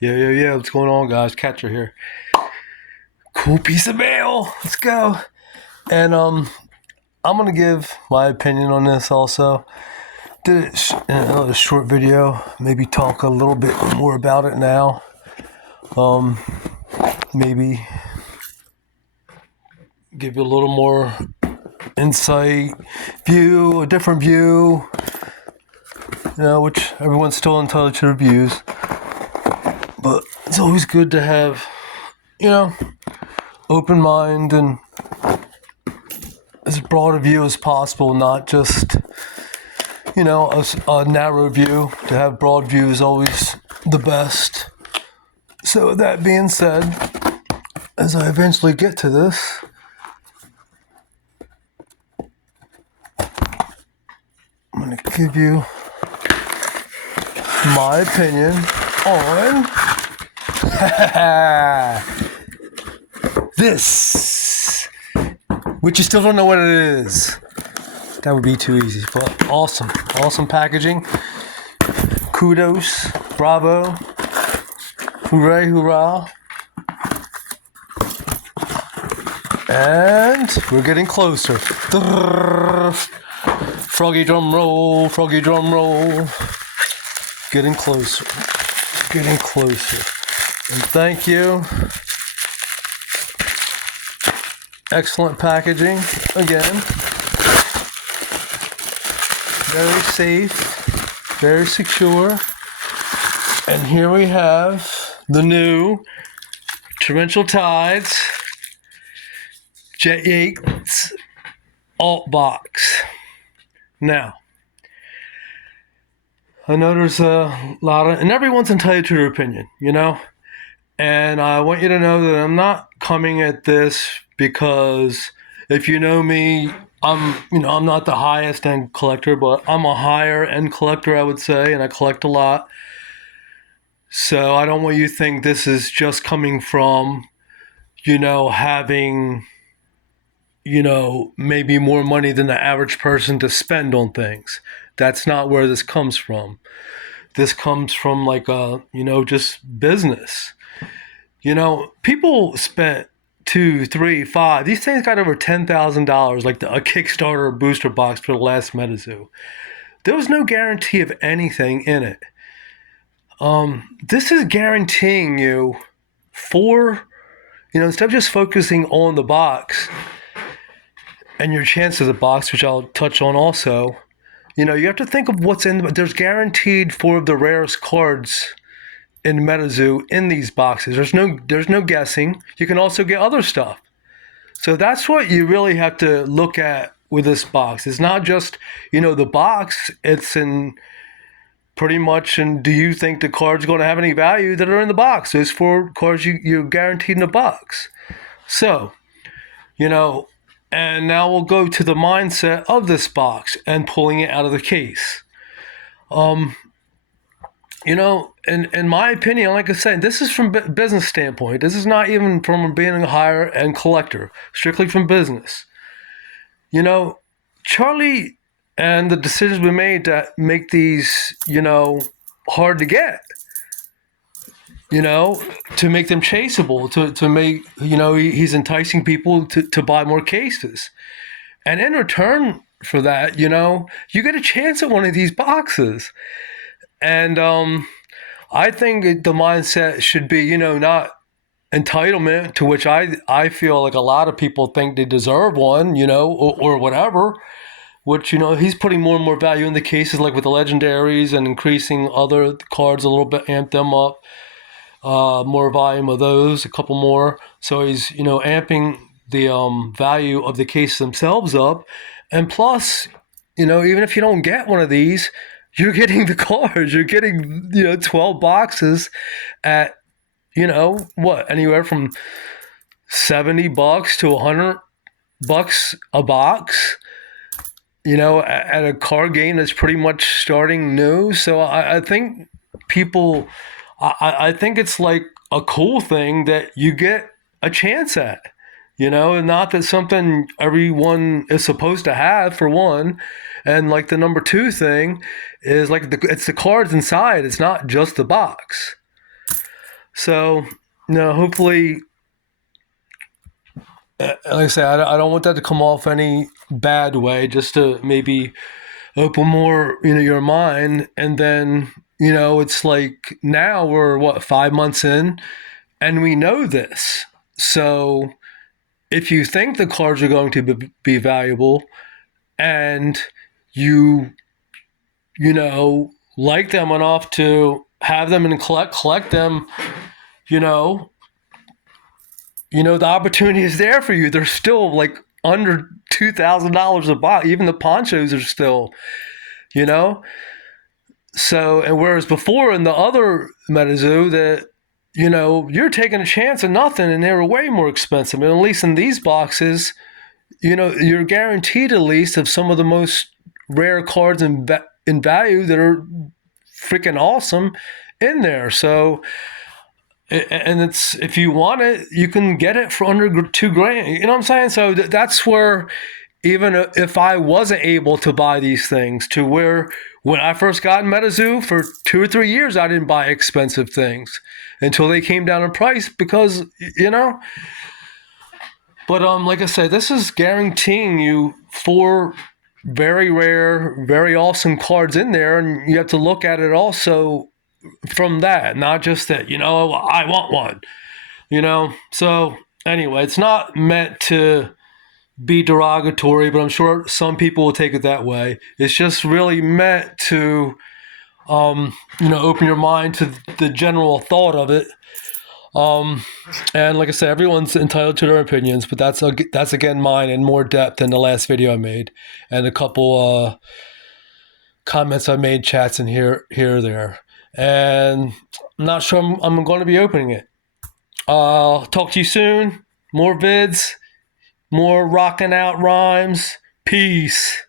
Yeah. What's going on, guys? Catcher here. Cool piece of mail. Let's go. And I'm gonna give my opinion on this also. Did it in a short video. Maybe talk a little bit more about it now. Maybe give you a little more insight, a different view. Which everyone's still entitled to their views. But it's always good to have, open mind and as broad a view as possible, not just, a narrow view. To have broad view is always the best. So that being said, as I eventually get to this, I'm going to give you my opinion on this, which you still don't know what it is. That would be too easy, but awesome packaging. Kudos, bravo, hooray, hoorah. And we're getting closer. Froggy drum roll. Getting closer. And thank you. Excellent packaging. Again. Very safe. Very secure. And here we have the new Torrential Tides Jett Yates alt box. Now, I know there's a lot of, and everyone's entitled to their opinion, and I want you to know that I'm not coming at this because if you know me, I'm not the highest end collector, but I'm a higher end collector, I would say, and I collect a lot. So I don't want you to think this is just coming from, having, maybe more money than the average person to spend on things. That's not where this comes from. This comes from just business. People spent 2, 3, 5. These things got over $10,000, like a Kickstarter booster box for the last MetaZoo. There was no guarantee of anything in it. This is guaranteeing you instead of just focusing on the box and your chance of the box, which I'll touch on also, you have to think of what's in. There's guaranteed 4 of the rarest cards in MetaZoo in these boxes. There's no guessing. You can also get other stuff. So that's what you really have to look at with this box. It's not just, the box. It's in pretty much, and do you think the card's going to have any value that are in the box? Those 4 cards you're guaranteed in the box. So, and now we'll go to the mindset of this box and pulling it out of the case. In my opinion, like I said, this is from business standpoint. This is not even from being a higher end collector, strictly from business. Charlie and the decisions we made to make these, hard to get, to make them chaseable, to make, he's enticing people to buy more cases. And in return for that, you get a chance at one of these boxes. And I think the mindset should be, not entitlement, to which I feel like a lot of people think they deserve one, or whatever. Which, he's putting more and more value in the cases, like with the legendaries, and increasing other cards a little bit, amp them up. More volume of those, a couple more. So he's, amping the value of the cases themselves up. And plus, even if you don't get one of these, you're getting the cards. You're getting, 12 boxes at, anywhere from $70 to $100 a box. At a card game that's pretty much starting new. So I think people, I think it's like a cool thing that you get a chance at, and not that something everyone is supposed to have, for one. And like the number 2 thing is like it's the cards inside. It's not just the box. So, hopefully, like I say, I don't want that to come off any bad way, just to maybe open more, your mind. And then, it's like now we're, what, 5 months in, and we know this. So if you think the cards are going to be valuable, and you, like them enough to have them and collect them, you know, the opportunity is there for you. They're still like under $2,000 a box. Even the ponchos are still, you know. So, and whereas before in the other MetaZoo that, you're taking a chance of nothing, and they were way more expensive. And at least in these boxes, you're guaranteed at least of some of the most rare cards in value that are freaking awesome in there. So, and it's, if you want it, you can get it for under $2,000. You know what I'm saying? So that's where, even if I wasn't able to buy these things, to where when I first got in MetaZoo for 2 or 3 years, I didn't buy expensive things until they came down in price, because, But like I said, this is guaranteeing you 4 very rare, very awesome cards in there, and you have to look at it also from that, not just that, I want one, So anyway, it's not meant to be derogatory, but I'm sure some people will take it that way. It's just really meant to, open your mind to the general thought of it. And like I said, everyone's entitled to their opinions, but that's again mine in more depth than the last video I made, and a couple comments I made, chats in here or there. And I'm not sure I'm going to be opening it. Talk to you soon. More vids, more rocking out rhymes. Peace.